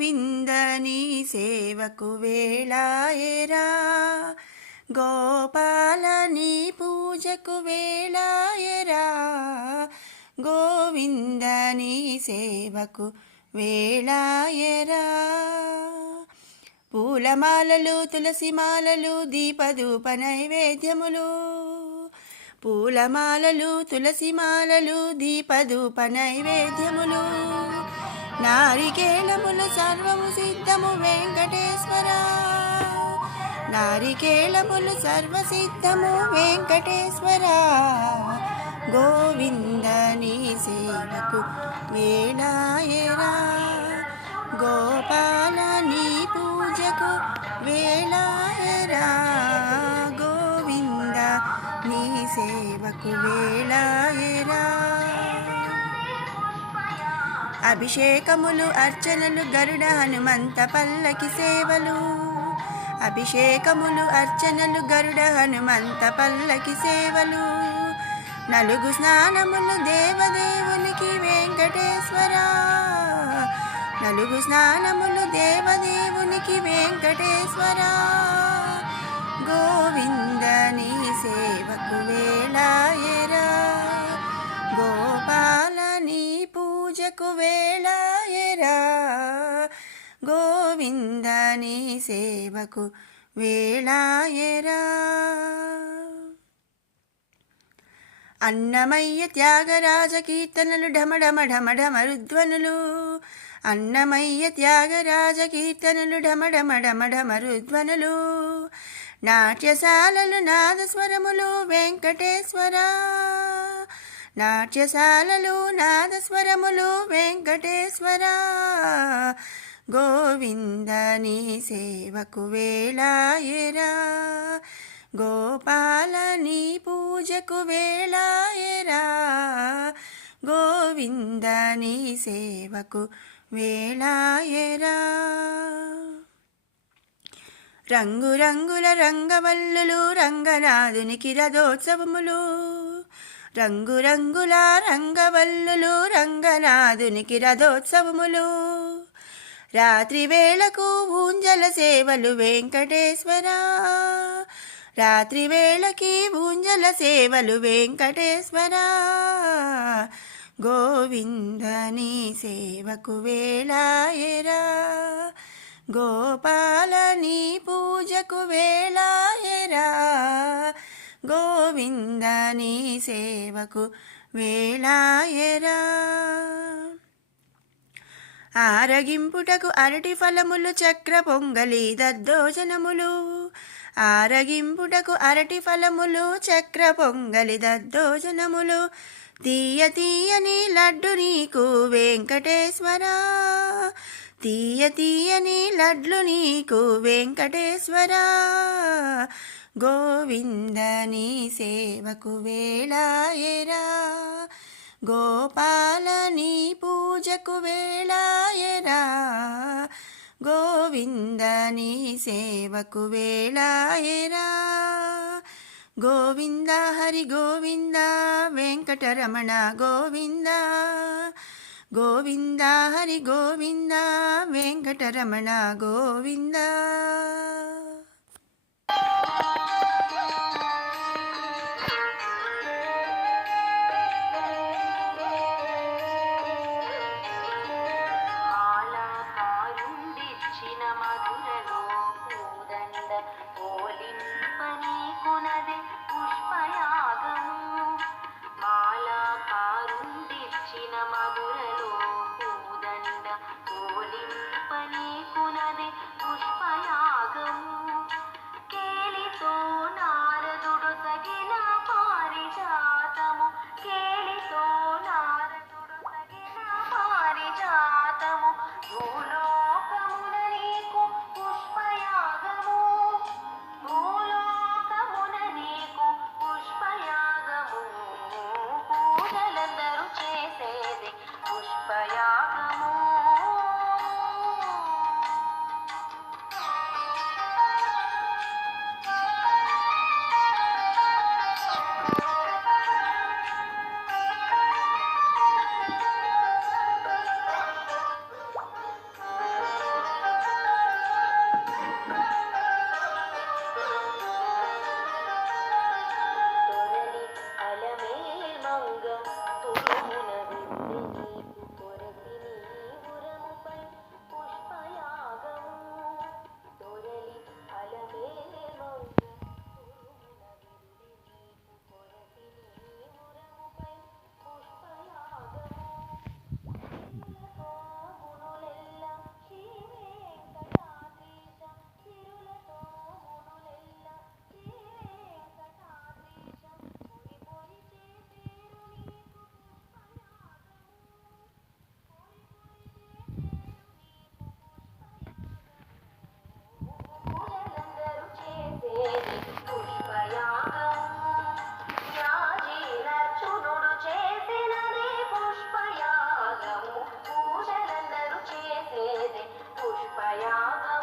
గోవింద నీ సేవకు వేళాయరా, గోపాల నీ పూజకు వేళాయరా, గోవింద నీ సేవకు వేళాయరా. పూలమాలలు తులసిమాలలు దీపధూప నైవేద్యములు, పూలమాలలు తులసిమాలలు దీపధూప నైవేద్యములు, నారికేళములు సర్వము సిద్ధము వెంకటేశ్వర, నారికేళములు సర్వసిద్ధము వెంకటేశ్వర, గోవింద నీ సేవకు వేళాయరా, గోపాల నీ పూజకు వేళాయరా, గోవింద నీ సేవకు వేళాయరా. అభిషేకములు అర్చనలు గరుడ హనుమంత పల్లకి సేవలు, అభిషేకములు అర్చనలు గరుడ హనుమంత పల్లకి సేవలు, నలుగు స్నానములు దేవదేవునికి వెంకటేశ్వర, నలుగు స్నానములు దేవదేవునికి వెంకటేశ్వర, గోవింద నీ సేవకు వేళాయరా, గోపాల నీ పూజకు వేళాయరా, గోవింద నీ సేవకు వేళాయరా. అన్నమయ్య త్యాగరాజ కీర్తనలు ఢమఢమ ఢమఢమరుధ్వనులు, అన్నమయ్య త్యాగరాజ కీర్తనలు ఢమఢమ ఢమఢమరుధ్వనులు, నాట్యశాలలు నాదస్వరములు వెంకటేశ్వర, నాట్యశాలలు నాదస్వరములు వెంకటేశ్వర, గోవింద నీ సేవకు వేళాయరా, గోపాల నీ పూజకు వేళాయరా, గోవింద నీ సేవకు వేళాయరా. రంగురంగుల రంగవల్లులు రంగనాథునికి రథోత్సవములు, రంగురంగుల రంగవల్లులు రంగనాథునికి రథోత్సవములు, రాత్రి వేళకు ఊంజల సేవలు వెంకటేశ్వర, రాత్రి వేళకి ఊంజల సేవలు వెంకటేశ్వర, గోవింద నీ సేవకు వేళాయరా, గోపాల నీ పూజకు వేళాయరా, గోవింద నీ సేవకు వేళాయరా. ఆరగింపుటకు అరటి ఫలములు చక్ర పొంగలి దద్దోజనములు, ఆరగింపుటకు అరటి ఫలములు చక్ర పొంగలి దద్దోజనములు, తీయ తీయని లడ్డు నీకు వెంకటేశ్వర, తీయ తీయని లడ్లు నీకు వెంకటేశ్వర, గోవింద నీ సేవకు వేళాయరా, గోపాల నీ పూజకు వేళాయరా, గోవింద నీ సేవకు వేళాయరా. గోవింద హరి గోవింద వెంకటరమణ గోవింద, గోవింద హరి గోవింద వెంకటరమణ గోవింద. ప్రయాగం